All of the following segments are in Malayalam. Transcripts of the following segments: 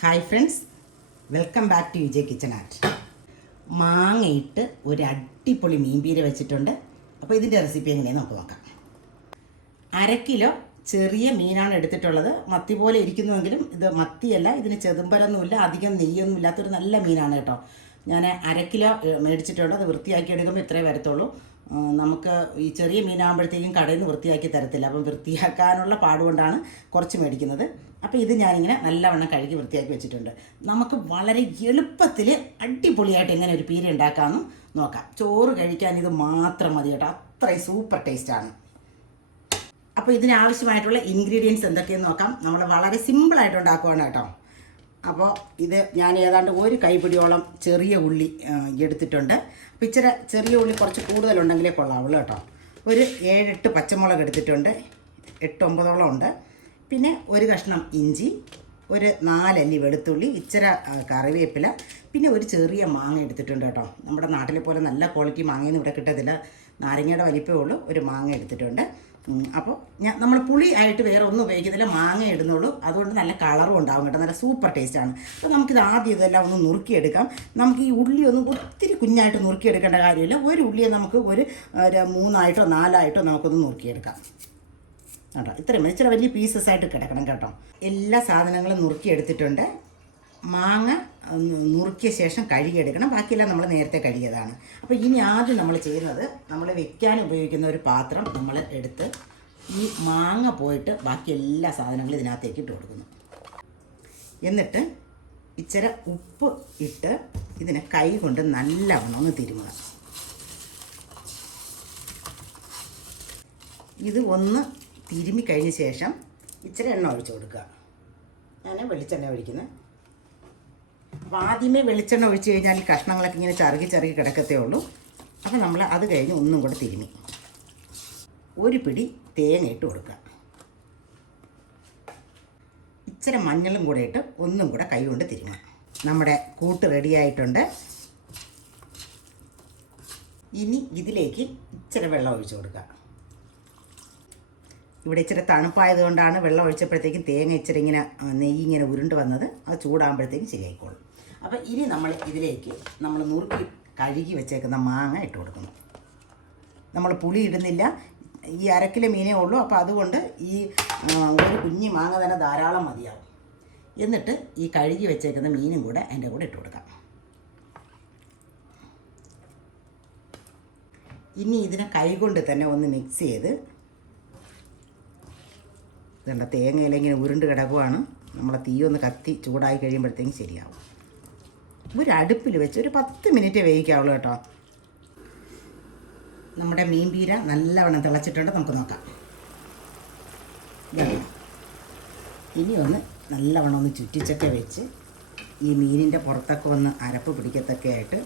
Hi friends, welcome back to Vijay kitchen art. മാങ്ങയിട്ട് ഒരു അടിപൊളി മീൻപീര വെച്ചിട്ടുണ്ട്. അപ്പോൾ ഇതിൻ്റെ റെസിപ്പി എങ്ങനെയാണ് നമുക്ക് നോക്കാം. 1/2 കിലോ ചെറിയ മീനാണ് എടുത്തിട്ടുള്ളത്. മത്തി പോലെ ഇരിക്കുന്നുവെങ്കിലും ഇത് മത്തിയല്ല, ഇതിന് ചെതുമ്പലൊന്നുമില്ല, അധികം നെയ്യൊന്നും ഇല്ലാത്തൊരു നല്ല മീനാണ് കേട്ടോ. ഞാൻ 1/2 കിലോ മേടിച്ചിട്ടുണ്ട്. അത് വൃത്തിയാക്കി എടുക്കുമ്പോൾ ഇത്രേ വരത്തുള്ളൂ. നമുക്ക് ഈ ചെറിയ മീനാകുമ്പോഴത്തേക്കും കടയിൽ നിന്ന് വൃത്തിയാക്കി തരത്തില്ല. അപ്പം വൃത്തിയാക്കാനുള്ള പാടുകൊണ്ടാണ് കുറച്ച് മേടിക്കുന്നത്. അപ്പോൾ ഇത് ഞാനിങ്ങനെ നല്ലവണ്ണം കഴുകി വൃത്തിയാക്കി വെച്ചിട്ടുണ്ട്. നമുക്ക് വളരെ എളുപ്പത്തിൽ അടിപൊളിയായിട്ട് എങ്ങനെ ഒരു പീര ഉണ്ടാക്കാമെന്ന് നോക്കാം. ചോറ് കഴിക്കാൻ ഇത് മാത്രം മതി കേട്ടോ, അത്രയും സൂപ്പർ ടേസ്റ്റാണ്. അപ്പോൾ ഇതിനാവശ്യമായിട്ടുള്ള ഇൻഗ്രീഡിയൻസ് എന്തൊക്കെയെന്ന് നോക്കാം. നമ്മൾ വളരെ സിമ്പിളായിട്ട് ഉണ്ടാക്കുവാണ് കേട്ടോ. അപ്പോൾ ഇത് ഞാൻ ഏതാണ്ട് ഒരു കൈപ്പിടിയോളം ചെറിയ ഉള്ളി എടുത്തിട്ടുണ്ട്. അപ്പോൾ ഇച്ചിരി ചെറിയ ഉള്ളി കുറച്ച് കൂടുതലുണ്ടെങ്കിലേ കൊള്ളാവുള്ളൂ കേട്ടോ. ഒരു 7-8 പച്ചമുളക് എടുത്തിട്ടുണ്ട്, 8-9 ഉണ്ട്. പിന്നെ ഒരു കഷ്ണം ഇഞ്ചി, ഒരു 4 അല്ലി വെളുത്തുള്ളി, ഇച്ചിരി കറിവേപ്പില, പിന്നെ ഒരു ചെറിയ മാങ്ങ എടുത്തിട്ടുണ്ട് കേട്ടോ. നമ്മുടെ നാട്ടിലെ പോലെ നല്ല ക്വാളിറ്റി മാങ്ങയൊന്നും ഇവിടെ കിട്ടത്തില്ല, നാരങ്ങയുടെ വലിപ്പമേ ഉള്ളൂ. ഒരു മാങ്ങ എടുത്തിട്ടുണ്ട്. അപ്പോൾ നമ്മൾ പുളി ആയിട്ട് വേറെ ഒന്നും ഉപയോഗിക്കുന്നില്ല, മാങ്ങ ഇടുന്നുള്ളൂ. അതുകൊണ്ട് നല്ല കളറും ഉണ്ടാകും കേട്ടോ, നല്ല സൂപ്പർ ടേസ്റ്റാണ്. അപ്പോൾ നമുക്കിത് ആദ്യം ഇതെല്ലാം ഒന്ന് നുറുക്കിയെടുക്കാം. നമുക്ക് ഈ ഉള്ളി ഒന്നും ഒത്തിരി കുഞ്ഞായിട്ട് നുറുക്കിയെടുക്കേണ്ട കാര്യമില്ല. ഒരു ഉള്ളിയെ നമുക്ക് ഒരു 3-ആയിട്ടോ 4-ആയിട്ടോ നമുക്കൊന്ന് നുറുക്കിയെടുക്കാം കേട്ടോ. ഇത്രയും ഇച്ചിരി വലിയ പീസസ് ആയിട്ട് കിടക്കണം കേട്ടോ. എല്ലാ സാധനങ്ങളും നുറുക്കിയെടുത്തിട്ടുണ്ട്. മാങ്ങ നുറുക്കിയ ശേഷം കഴുകിയെടുക്കണം, ബാക്കിയെല്ലാം നമ്മൾ നേരത്തെ കഴുകിയതാണ്. അപ്പോൾ ഇനി ആദ്യം നമ്മൾ ചെയ്യുന്നത്, നമ്മൾ വെക്കാൻ ഉപയോഗിക്കുന്ന ഒരു പാത്രം നമ്മൾ എടുത്ത് ഈ മാങ്ങ പോയിട്ട് ബാക്കി എല്ലാ സാധനങ്ങളും ഇതിനകത്തേക്ക് ഇട്ട് കൊടുക്കുന്നു. എന്നിട്ട് ഇച്ചിരി ഉപ്പ് ഇട്ട് ഇതിനെ കൈ കൊണ്ട് നല്ലവണ്ണം ഒന്ന് തിരുമുക. ഇത് ഒന്ന് തിരുമ്മി കഴിഞ്ഞ ശേഷം ഇച്ചിരി എണ്ണ ഒഴിച്ച് കൊടുക്കുക. ഞാൻ വെളിച്ചെണ്ണ ഒഴിക്കുന്നത്. അപ്പോൾ ആദ്യമേ വെളിച്ചെണ്ണ ഒഴിച്ച് കഴിഞ്ഞാൽ ഈ കഷ്ണങ്ങളൊക്കെ ഇങ്ങനെ ചറുകി കിടക്കത്തേ ഉള്ളൂ. അപ്പോൾ നമ്മൾ അത് കഴിഞ്ഞ് ഒന്നും കൂടെ തിരുമ്മി ഒരു പിടി തേങ്ങ ഇട്ട് കൊടുക്കുക. ഇച്ചിരി മഞ്ഞളും കൂടെ ഇട്ട് ഒന്നും കൂടെ കൈ കൊണ്ട് തിരുമുക. നമ്മുടെ കൂട്ട് റെഡിയായിട്ടുണ്ട്. ഇനി ഇതിലേക്ക് ഇച്ചിരി വെള്ളം ഒഴിച്ച് കൊടുക്കുക. ഇവിടെ ഇച്ചിരി തണുപ്പായതുകൊണ്ടാണ് വെള്ളം ഒഴിച്ചപ്പോഴത്തേക്കും തേങ്ങ ഇച്ചിരി ഇങ്ങനെ നെയ്യ് ഇങ്ങനെ ഉരുണ്ട് വന്നത്. അത് ചൂടാകുമ്പോഴത്തേക്കും ശരിയായിക്കോളും. അപ്പോൾ ഇനി നമ്മൾ ഇതിലേക്ക് നമ്മൾ നുറുക്കി കഴുകി വെച്ചേക്കുന്ന മാങ്ങ ഇട്ട് കൊടുക്കുന്നു. നമ്മൾ പുളി ഇടുന്നില്ല, ഈ 1/2 കിലോ മീനേ ഉള്ളൂ. അപ്പോൾ അതുകൊണ്ട് ഈ ഒരു കുഞ്ഞി മാങ്ങ തന്നെ ധാരാളം മതിയാവും. എന്നിട്ട് ഈ കഴുകി വെച്ചേക്കുന്ന മീനും കൂടെ അതിൻ്റെ കൂടെ ഇട്ട് കൊടുക്കാം. ഇനി ഇതിനെ കൈകൊണ്ട് തന്നെ ഒന്ന് മിക്സ് ചെയ്ത്, ഇതുണ്ട് തേങ്ങയിലിങ്ങനെ ഉരുണ്ട് കിടക്കുവാണ്. നമ്മളെ തീ ഒന്ന് കത്തി ചൂടായി കഴിയുമ്പോഴത്തേക്കും ശരിയാവും. ഒരു അടുപ്പിൽ വെച്ച് ഒരു 10 മിനിറ്റ് വേവിക്കാവുള്ളൂ കേട്ടോ. നമ്മുടെ മീൻപീര നല്ലവണ്ണം തിളച്ചിട്ടുണ്ട്, നമുക്ക് നോക്കാം. ഇനി ഒന്ന് നല്ലവണ്ണം ഒന്ന് ചുറ്റിച്ചൊക്കെ വെച്ച് ഈ മീനിൻ്റെ പുറത്തൊക്കെ ഒന്ന് അരപ്പ് പിടിക്കത്തൊക്കെ ആയിട്ട്.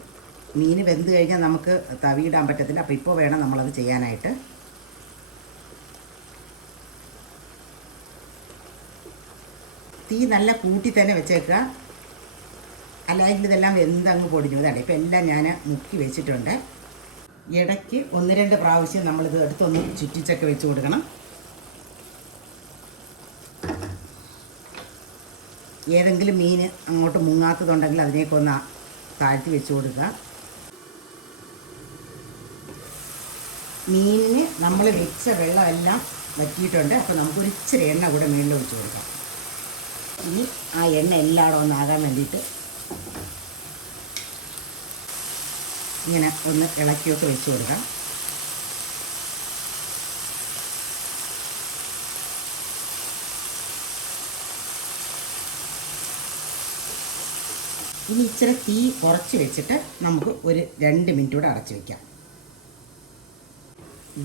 മീൻ വെന്ത് കഴിഞ്ഞാൽ നമുക്ക് തവിയിടാൻ പറ്റത്തില്ല, അപ്പോൾ ഇപ്പോൾ വേണം നമ്മളത് ചെയ്യാനായിട്ട്. തീ നല്ല കൂട്ടി തന്നെ വെച്ചേക്കുക, അല്ലെങ്കിൽ ഇതെല്ലാം വെന്തങ്ങ് പൊടിഞ്ഞു. അതാണ് ഇപ്പം എല്ലാം ഞാൻ മുക്കി വെച്ചിട്ടുണ്ട്. ഇടയ്ക്ക് 1-2 പ്രാവശ്യം നമ്മളിത് എടുത്തൊന്ന് ചുറ്റിച്ചൊക്കെ വെച്ച് കൊടുക്കണം. ഏതെങ്കിലും മീൻ അങ്ങോട്ട് മുങ്ങാത്തതുണ്ടെങ്കിൽ അതിനേക്ക് ഒന്ന് താഴ്ത്തി വെച്ച് കൊടുക്കുക. മീനിന് നമ്മൾ വെച്ച വെള്ളമെല്ലാം വറ്റിയിട്ടുണ്ട്. അപ്പോൾ നമുക്കൊരു ഇച്ചിരി എണ്ണ കൂടെ മേളിൽ ഒഴിച്ച് കൊടുക്കാം. ഇനി ആ എണ്ണ എല്ലായിടും ഒന്നാകാൻ വേണ്ടിയിട്ട് ഇങ്ങനെ ഒന്ന് ഇളക്കിയൊക്കെ വെച്ച് കൊടുക്കാം. ഇനി ഇച്ചിരി തീ കുറച്ച് വെച്ചിട്ട് നമുക്ക് ഒരു 2 മിനിറ്റ് കൂടെ അടച്ച് വയ്ക്കാം.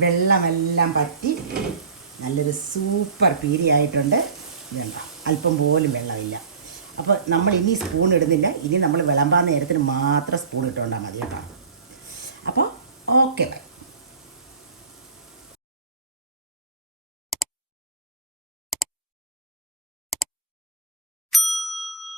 വെള്ളമെല്ലാം പറ്റി നല്ലൊരു സൂപ്പർ പീരിയായിട്ടുണ്ട്. വേണ്ട, അല്പം പോലും വെള്ളമില്ല. അപ്പോൾ നമ്മൾ ഇനി സ്പൂൺ ഇടുന്നില്ല, ഇനി നമ്മൾ വിളമ്പാൻ നേരത്തിന് മാത്രം സ്പൂൺ ഇട്ടുകൊണ്ടാൽ മതി കേട്ടോ. അപ്പോൾ ഓക്കെ ബൈ.